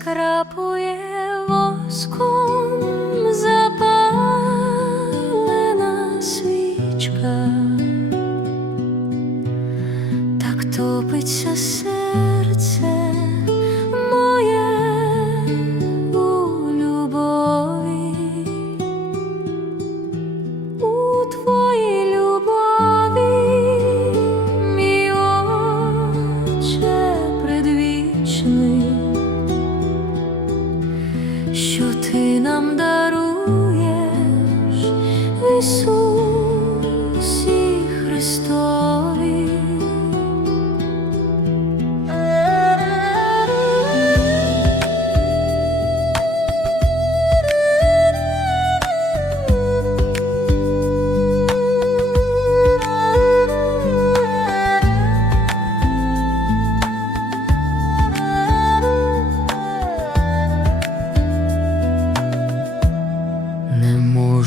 скрапує воском запалена свічка, так топиться. серце що ти нам даруєш.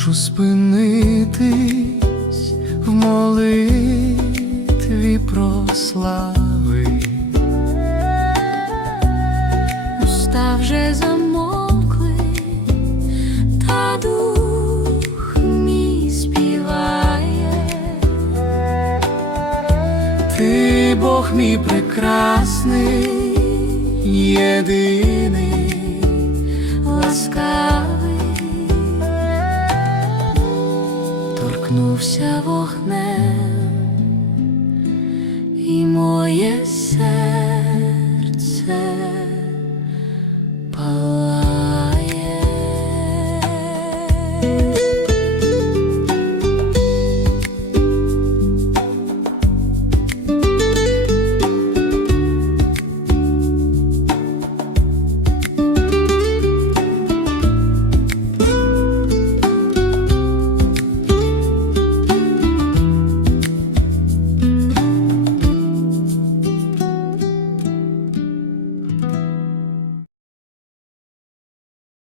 Можу спинитись в молитві про слави. Уста вже замокли, та дух мій співає. Ти Бог мій прекрасний, єдиний. ласкавий, торкнувся вогнем